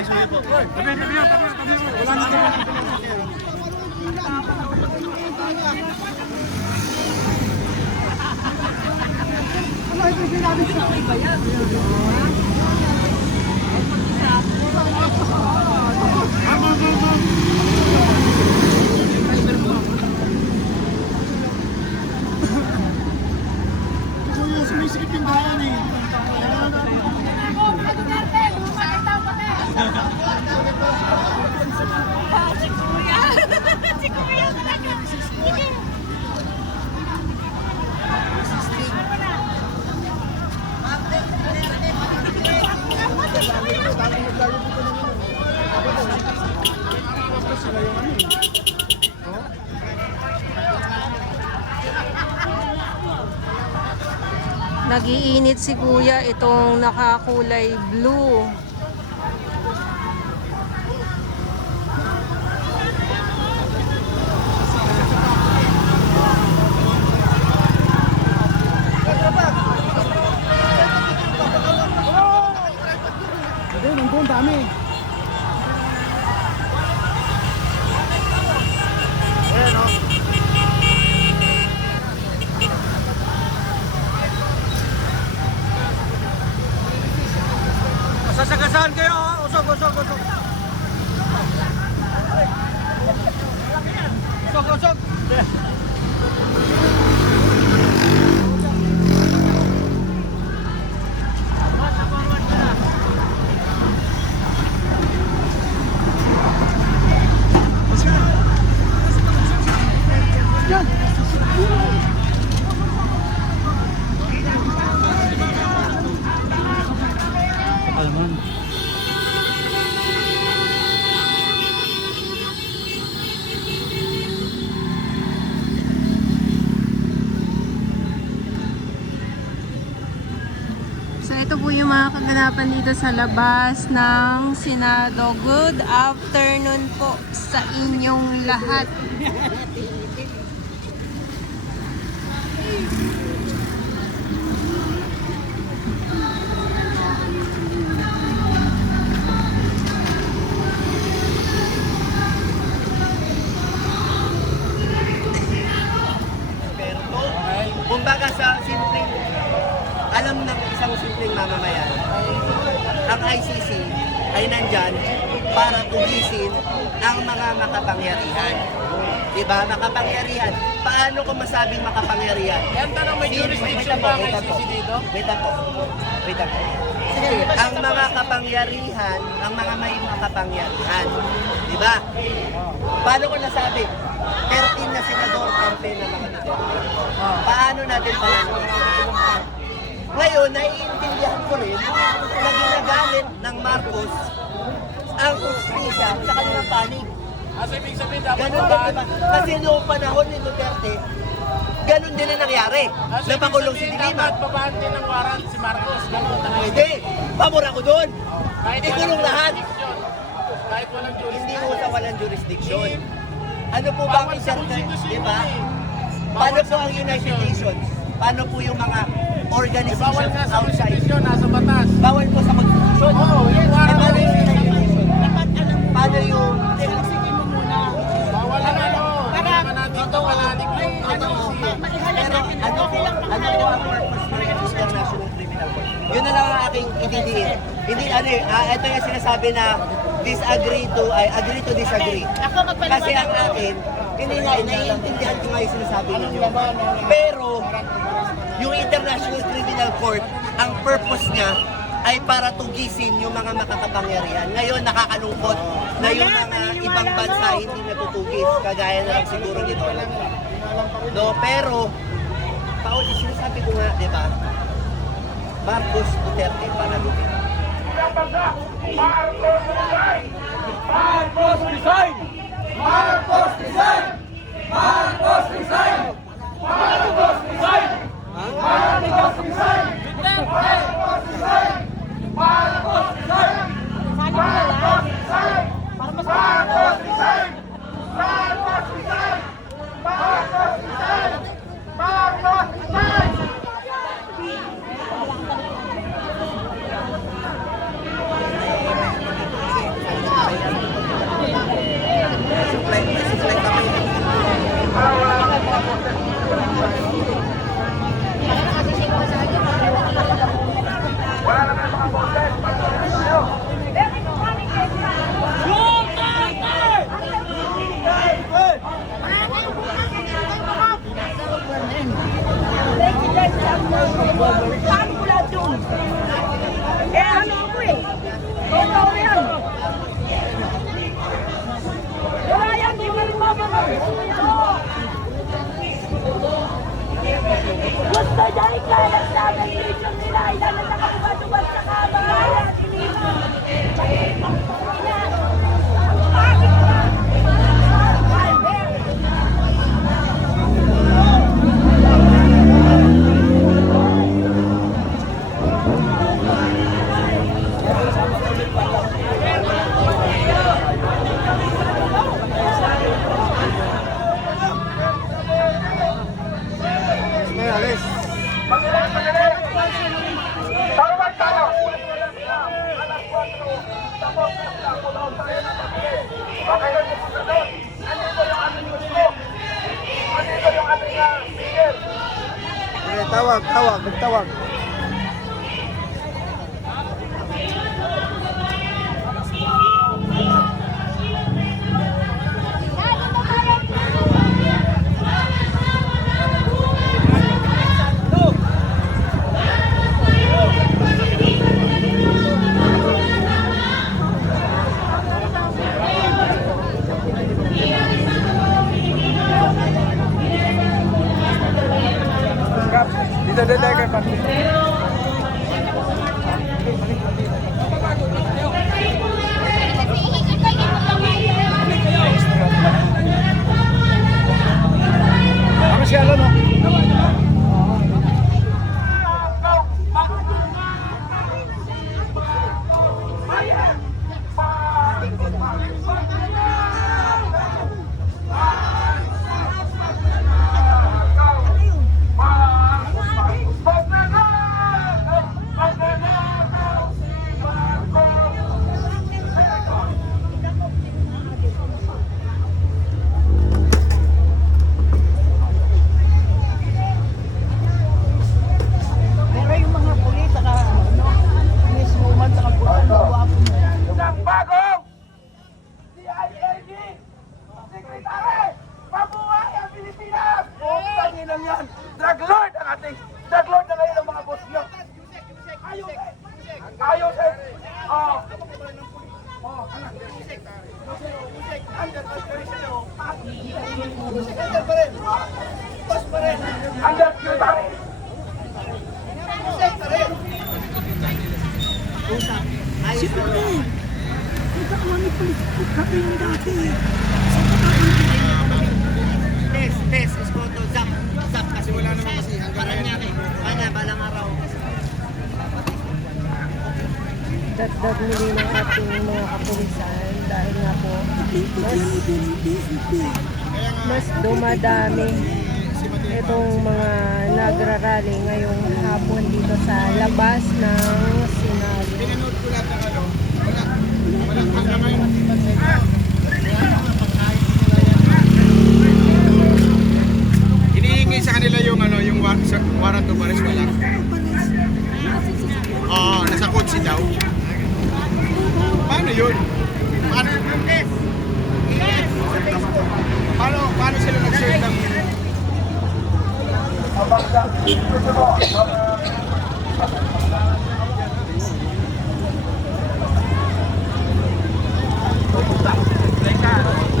Wala na tayo. Ano ito sinabi sa iba yan? Sumisikip yung bayan eh. Si Kuya talaga. Sige. Nag-iinit si Kuya itong nakakulay blue. Nandun, dami. Ayan o. Sasagasahan kayo ha. Usog. Usog. Alaman. So ito po yung mga kaganapan dito sa labas ng Senado. Good afternoon po sa inyong lahat. Kumbaga sa simpleng, alam ng isang simpleng mamamayan, ang ICC ay nandyan para tugisin ang mga makapangyarihan. Diba? Makapangyarihan. Paano ko masabing makapangyarihan? Yan tanong, may jurisdiction ba ang ICC dito? Wait ako. Ang mga kapangyarihan, ang mga may makapangyarihan. Diba? Paano ko nasabi? 13 na senador campaign ng mga Duterte. Paano natin palalaman? Ngayon, naiintindihan ko rin na ginagamit ng Marcos ang kustisya sa kanilang panig. Kasi ibig sabihin dapat Ganun din, diba? Kasi noong panahon ni Duterte, ganun din ang nangyari. Napakulong si Dilima. Dapat babaan din ng warrant si Marcos. Ganun talaga. Hindi, pabor ako doon. Kahit Ikulong lahat. Kahit walang Hindi jurisdiction. mo sa walang jurisdiction. Ano po ba ang isang, di ba? Paano po ang United Nations? Paano po yung mga organizations Bawal nga sa outside? konstitusyon, nasa batas. Bawal po sa konstitusyon. Oo, yung warrant. Paano yung United Nations? Paano yung... Bawal na ano. Kailangan natin ito palanig yung Pero ano po ang purpose ng International Criminal Court? Yun na lang ang aking ididiin. Hindi ito yung sinasabi na agree to disagree. Kasi ang akin, hindi nga, naiintindihan ko nga yung sinasabi ninyo. Pero, yung International Criminal Court, ang purpose niya ay para tugisin yung mga makakapangyarihan. Ngayon, nakakalungkot na yung mga ibang bansa hindi natutugis, kagaya na lang siguro dito. No, pero, paulit, sinasabi ko nga, di ba? Marcos Duterte, panalukin. Marcos resign! Marcos resign! Marcos resign! Marcos resign! Marcos resign! Marcos resign! Marcos resign! Marcos resign! Marcos resign! Marcos resign! Marcos resign! Marcos resign! Tawag. Dito kay Papi. Ano siya no? Pero yung mga pulis, saka Miss Woman, saka pulis, nawapo mo. Isang bagong CILG Secretary! Mabuhay ang Pilipinas! Tanginan yan! Drug lord ang ating! Drug lord na ngayon ang mga boss nyo! Ayusin! Ayusin! Oh! Oh, anak! Under secretary! Test, iskoto, zap, kasi wala naman kasi hanggang ngayon. Balang araw. Dagdag muli ng ating mga kapulisan dahil nga po mas dumadami itong mga nagrarally ngayong hapon dito sa labas ng Senado. Pinanood ko lahat ng ano, wala hanggang ngayon. Hinihingi sa kanila yung ano, yung warrant of arrest wala. Oo, nasa kotse daw. Paano yun? Paano yun? Paano sila nag-serve ng...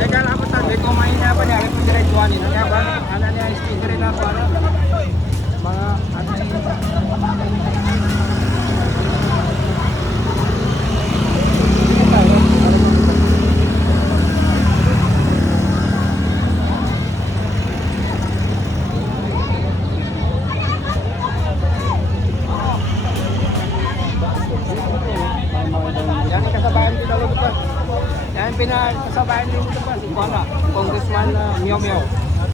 Teka lang po, kumain niya pa niya. Ito direct one. Ano niya, sticker na po.